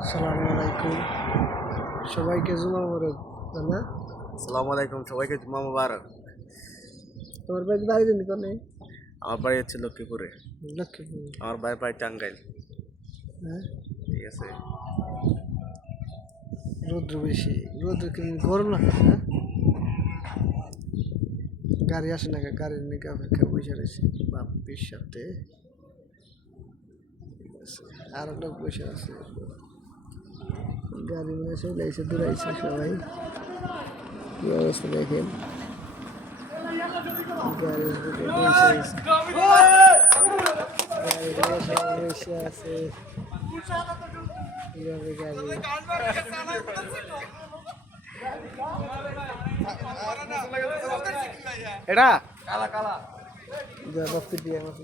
আসসালামু আলাইকুম সবাইকে জুমা মোবারক না। আসসালামু আলাইকুম, সবাইকে জুম্মা মুবারক। তোমার বাড়ি বাড়ি দিন কোনে? আমার বাড়ি হচ্ছে লক্ষ্মীপুরে। লক্ষ্মীপুর। আমার বাড়ির বাড়ি টাঙ্গাইল। হ্যাঁ, ঠিক আছে। রৌদ্র বেশি, রৌদ্র কিন্তু গরম লাগে না। গাড়ি আসে না, গাড়ির নিকে অপেক্ষা বসে রয়েছে বাপির সাথে। আরো লোক বসে আছে, গাড়ি মনে চলে এসে দূরাইছে সবাই। কি অবস্থা দেখেন, গাড়ির দিকে বসে আছে, গাড়ির দিকে সবাই বসে আছে। কিভাবে গাড়ি এটা কালা কালা যা বাপ্পি দিয়ে আমার